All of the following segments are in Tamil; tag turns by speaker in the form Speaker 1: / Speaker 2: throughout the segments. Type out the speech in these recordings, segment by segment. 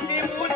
Speaker 1: i didn't Brasil.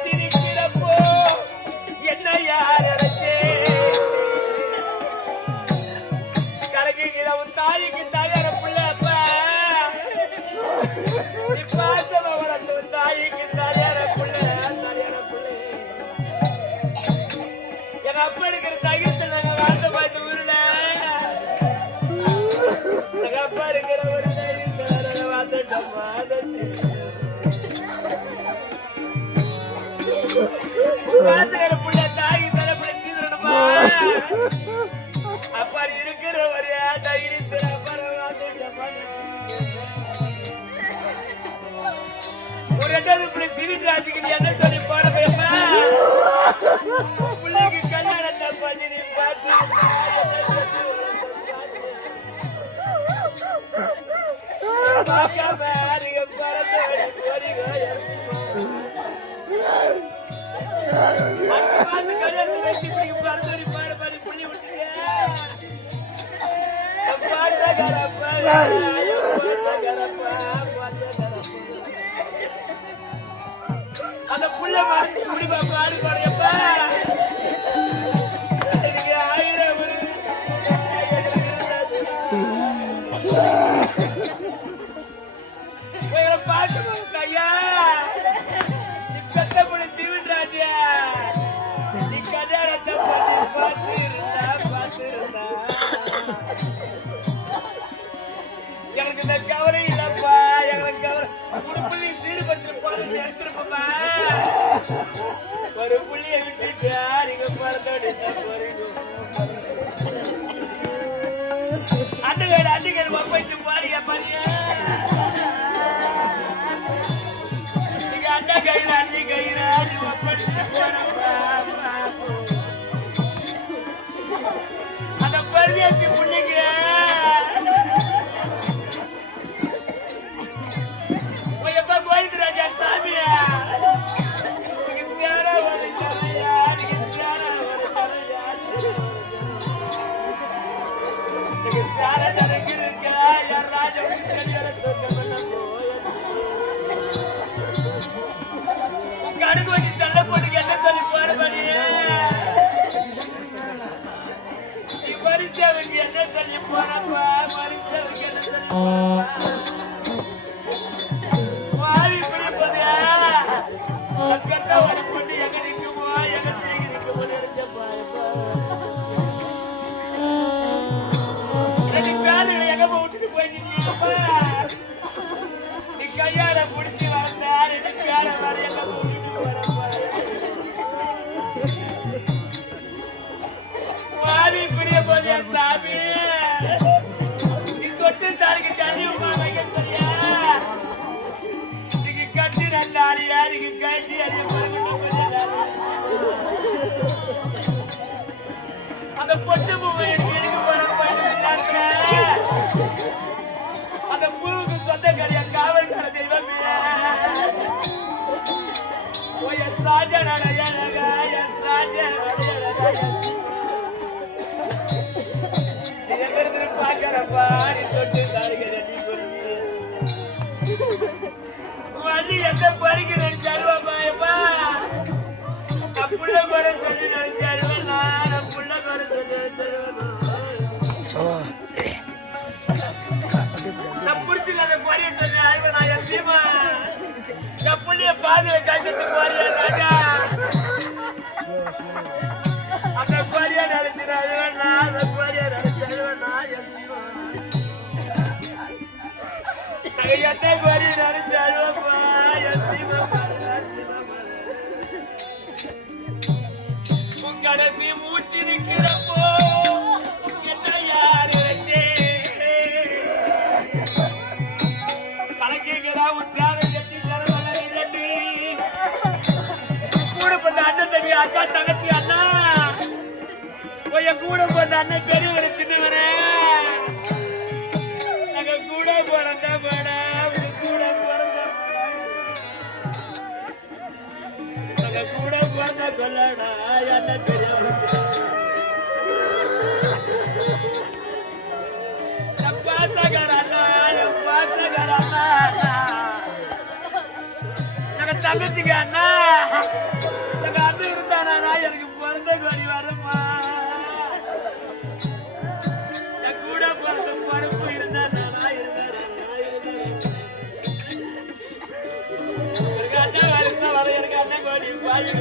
Speaker 1: அந்த புள்ள மாசி முடிப்பா பாடு பாடியப்பா எங்களுக்கு கவலை இல்லப்பா. எங்களுக்கு கவலை. ஒரு புள்ளி சீர்படுத்தி போறது எடுத்துருப்பா ஒரு புள்ளிய விட்டு நீங்க போறதோடு அண்டுகள் அண்டுகள் ஒப்பைச்சு பாருங்க பாருங்க. நீங்க கொட்டு அந்த குருவுக்கு சொந்தக்காரிய காவல்கார தெய்வமே என் சாஜா நடையா என் சாஜா நடையா பாடி தொட்டு தாடுகிற நீ பொறுமையே வள்ளி எந்த பறிக்க நினைச்சாலும் அப்பா அப்படி கூட சொல்லி நினைச்சா காது காய்ச்சத்துக்கு வாரியா அண்ணன் பெரியவர் சின்னவர் நாங்க கூட பிறந்த பட கூட பிறந்த நாங்க கூட பிறந்த கொள்ளடா அண்ணன் பெரியவர் தங்கச்சிங்க அண்ணா. எனக்கு அது இருந்தானா எனக்கு பிறந்த கொடி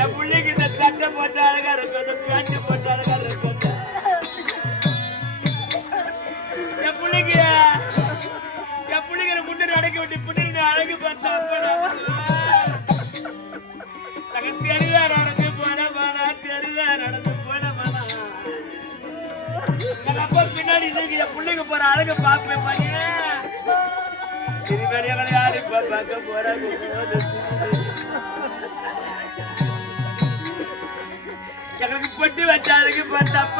Speaker 1: என் பிள்ளைக்கு இந்த சட்டை போட்டு அழகா இருக்கும். இந்த பேண்ட் போட்டு அழகா இருக்கும். என் பிள்ளைக்கு என் பிள்ளைக்கு முன்னேறி அடக்க விட்டு பின்னேறி அழகு பார்த்தா எனக்கு தெரியுதா நடந்து போன பானா தெரியுதா நடந்து போன பானா எங்க அப்பா பின்னாடி இருக்கு என் பிள்ளைக்கு போற அழகு பார்ப்பேன் பையன் திருப்பதியாரு பார்க்க போறாங்க எனக்கு பட்டு வச்சாளுக்கு பட்டப்ப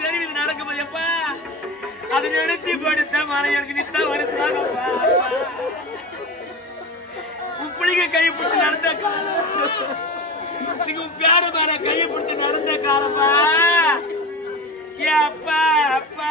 Speaker 1: தெரியுது இது நடக்கும்போது எப்ப? அது நினைச்சு படுத்த மலையருக்கு நித்தா வருஷம் உப்புளிங்க கை பிடிச்சி நடந்த காலம் பேர உன் பேரு கையை பிடிச்சி நடந்த காலமா அப்பா அப்பா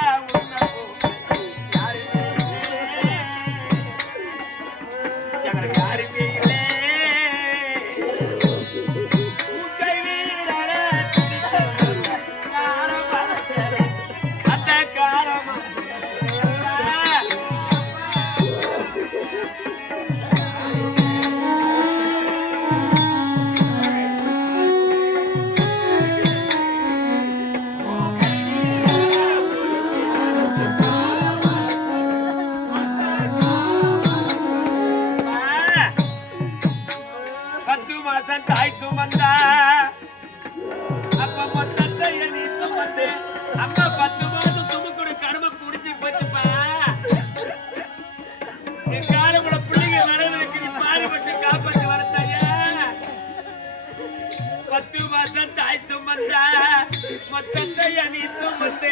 Speaker 1: வந்த மொத்தத்தை அணி சுமந்து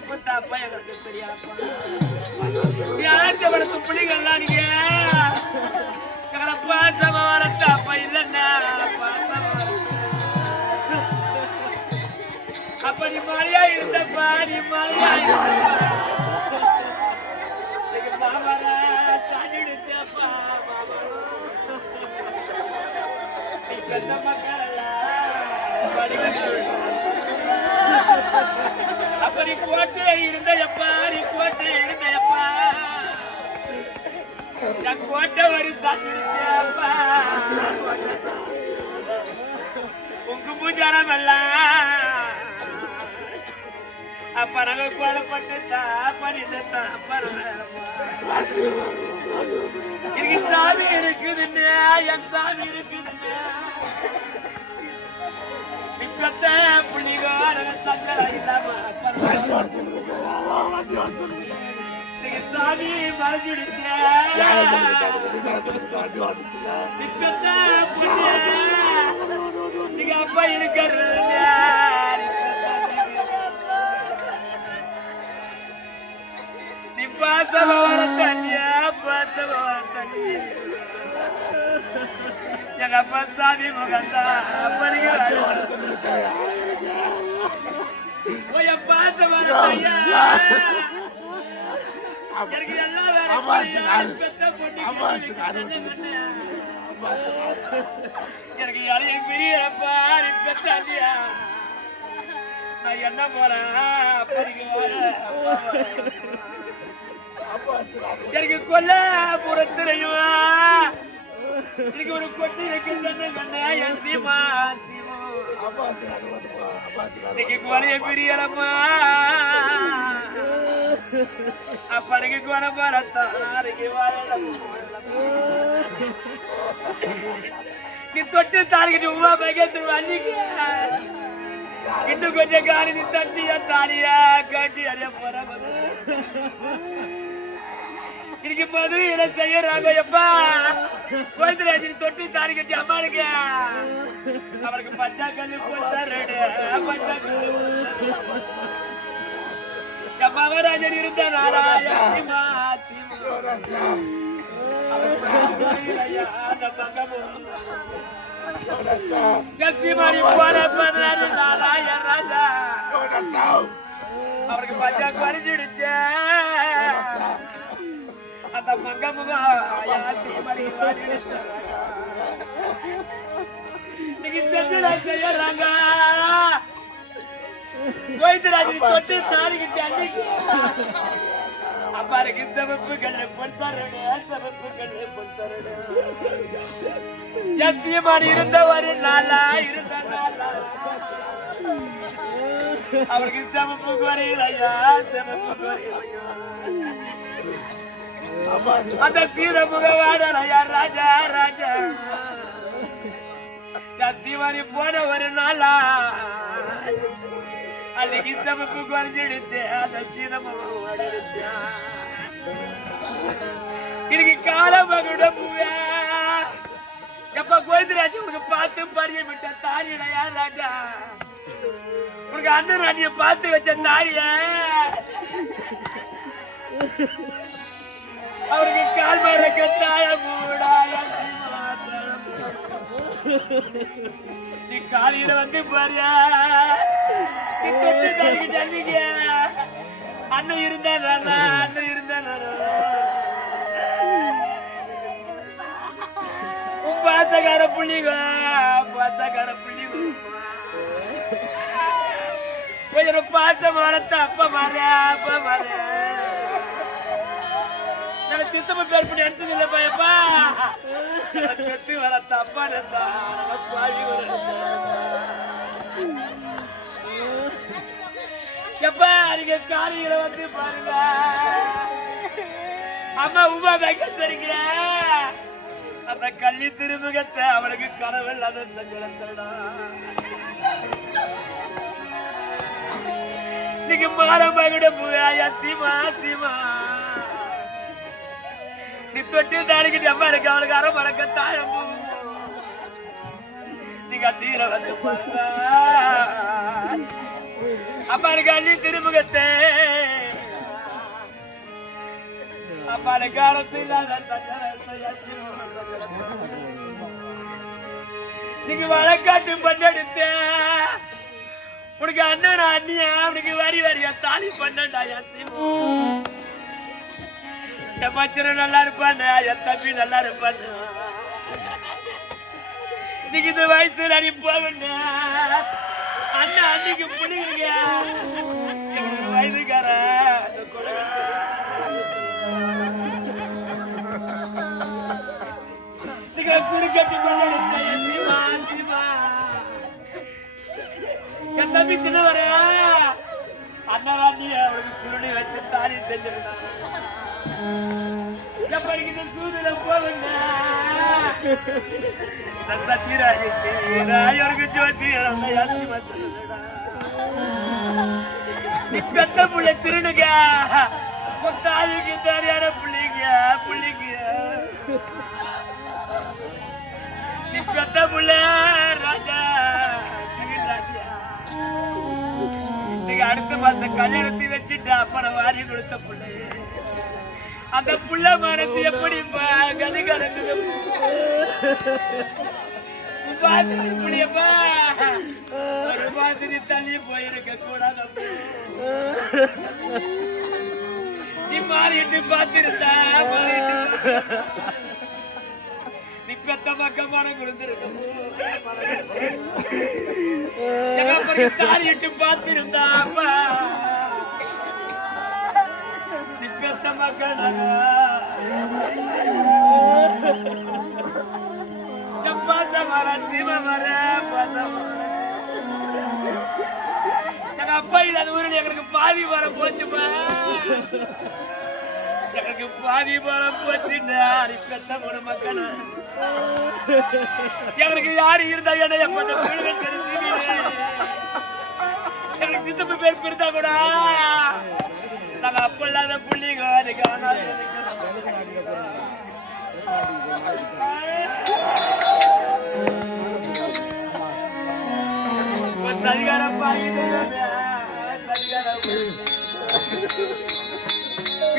Speaker 1: தான் பெரியப்பா உன்னை அனுப்பு தாப்பா எங்களுக்கு பெரியப்பா யாருக்கு அவனுக்கு பிள்ளைகள்லாம் நீங்க. எங்களை பாசமா வரத்தாப்பா இல்லைன்னா பாசமா அப்ப நீ மழையா இருந்தப்பா நீ மழையா இருந்தப்பா. இன்னைக்கு மாமர தாண்டிடுச்சப்பா நீ பெத்த மக்கள் எல்லாம் வடிவெடுத்து அப்படி நீ இருந்த எப்பா நீ கோட்டையில இருந்த எப்பா. என் கோட்டை வரி சாத்திடுச்சப்பா உங்க பூஜாரம் எல்லாம் அப்ப நாங்க கோலப்பட்டு பண்ணிட்டு இருக்கு சாமி இருக்குதுன்னு என் சாமி இருக்குதுன்னு. இப்பத்த புள்ளிகோ சங்கரா இல்லாம சாமி மறைஞ்சிடுச்சு. இப்பத்த புண்ணிய நீங்க அப்பா இருக்கிற நீ பாசம வர தண்ணியா பாசம வர தண்ணி. எங்க அப்பா சாமி முகந்தா அப்பனிங்க ஓய பாசம வர தண்ணியா எனக்கு எல்லாம் வேற புள்ளியா, பெத்த பொண்ணு எனக்கு பெரிய பெத்தாண்டியா நான் என்ன போறேன் அப்படிக்கு எனக்கு கொல்லாபுரத்துலையும் எனக்கு ஒரு கொட்டி வைக்கிறது என் சீமா இன்னைக்கு கொலைய பிரியலம்மா அப்படிக்கு கொலை பரத்தாருக்கு நீ தொட்டு தாலிக்கிட்டு உமா பைக்கத்து வண்டிக்க. இன்னும் கொஞ்சம் காலி நீ தட்டியா தாலியா கட்டி அறிய போற இன்னைக்கு போது இதை செய்யறாங்க எப்பா? கோயந்தராஜ் தொட்டு தாலி கட்டி அம்மாளுக்கு. அவருக்கு பச்சா கல்லு போட்டா ரெடு. மகாராஜன் இருந்த நாராய சிமா சிமா கசிமாரி போன பதினாறு நாளாய ராஜா. அவருக்கு பச்சா குறைஞ்சிடுச்சே அந்த மங்க முகம் மணி இன்னைக்கு செஞ்சு செய்யறாங்க கோயிந்தராஜன் தொட்டு தாரிக்கிட்டு அன்னைக்கு அப்பாருக்கு சிவப்பு கண்ணு பொன் சரடு சிவப்பு கண்ணு பொன் சரடு என் சீமான் இருந்த ஒரு நாளா இருந்த நாளா அவருக்கு சிவப்பு குறையிலையா சிவப்பு குறையிலையா அந்த சீரமுக யார் ராஜா ராஜா. என் போன ஒரு நாளா. அன்னைக்கு சமப்பு குறைஞ்சிடுச்சு. அந்த சீரமுகம் ஓடிடுச்சு இன்னைக்கு காலமகுட பூவே. எப்ப கோவிந்தராஜ் உனக்கு பார்த்து பறிய விட்ட தாரியலையா ராஜா. உனக்கு அண்ணன் ராணிய பார்த்து வச்ச தாரிய. அவருக்கு கால் மரக்க தாய மூடாய நீ காலையில வந்து பாரு நீ தொட்டு தள்ளிக்கிட்டு அன்னைக்கு அண்ணன் இருந்தா நானா அண்ணன் இருந்தா நானா உன் பாசக்கார புள்ளிங்க பாசக்கார புள்ளிங்க கொஞ்சம் பாசம் அப்பா மாறு அப்பா மாறு சித்தப்ப பேர் பண்ணி அடிச்சது இல்ல பயப்பா. கெட்டு வர தப்பா நட்டா பாவி எப்பா நீங்க காலையில வந்து பாருங்க. அம்மா உமா வைக்க சரிங்க. அந்த கள்ளி திருமுகத்தை அவளுக்கு கனவு இல்லாத செஞ்சிடா நீங்க மாற மகிட போயா சீமா சீமா. நீ தொட்டு தாடிக்கிட்டு அம்மா எனக்கு அவளுக்கு அரை மறக்க தாயம் நீங்க தீர வந்து அம்மா எனக்கு அள்ளி திருமுகத்தை. அம்மாளுக்கு அரசு நீங்க வழக்காட்டு பண்ணெடுத்த. உனக்கு அண்ணன் அண்ணியா? உனக்கு வரி வரியா? தாலி பண்ணண்டா யாசிமு என் மச்சனும் நல்லா இருப்பான் என் தம்பி நல்லா இருப்பான் இன்னைக்கு இந்த வயசுல நீ போகணும் அண்ணா அன்னைக்கு புள்ளிங்க. வயதுக்கார அந்த குழந்தை நீங்க சுருக்கட்டு என் தம்பி சின்ன வர அவளுக்கு சுருணி வச்சு தாலி செஞ்சிருந்தான் எப்படிக்கு இந்த பெத்த புள்ள திருடுங்க உன் தாரியான பிள்ளைங்க பிள்ளைங்க நீ பெத்த புள்ள ராஜா சிவில் அடுத்த மாசம் கல்யாணத்தை வச்சுட்டு அப்புறம் வாரி கொடுத்த பிள்ளை அந்த புள்ள மனசு எப்படி கது கலக்குது. புள்ளியப்பா. ஒரு மாதிரி தள்ளி போயிருக்க கூடாது நீ மாறிட்டு பார்த்திருந்தா நீ பெத்த பக்கமான மனம் கொடுத்திருக்க தாரிட்டு பார்த்திருந்தா அப்பா நீ பெத்த மக்கள் பாச மர சிவ மர பாச எங்க அப்பா இல்லாத ஊரில் எங்களுக்கு பாதி வர போச்சுப்பா எங்களுக்கு பாதி மரம் போச்சு பெத்த போன மக்கள் எங்களுக்கு யாரு இருந்தா என்ன எப்ப எனக்கு சித்தப்பு பேர் பிரிந்தா கூட. நாங்க அப்ப இல்லாத புள்ளிங்க அதுக்கு ஆனால் சரிகாரம்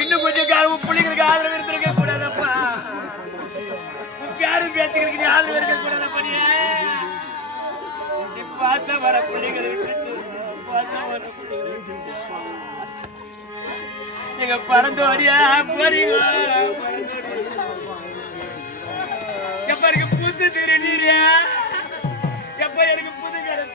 Speaker 1: இன்னும் கொஞ்சம் காலம் உன் ஆதரவு இருந்திருக்க கூடாதப்பா. யாரும் பேரும் நீ ஆதரவு இருக்க கூடாதப்பா நீ. பார்த்த வர பிள்ளைங்களை விட்டுட்டு வர பிள்ளைங்களை விட்டுட்டு. நீங்க பறந்தோடியா போறீங்க எப்ப இருக்கு புதுசு திருநீரியா எப்ப இருக்கு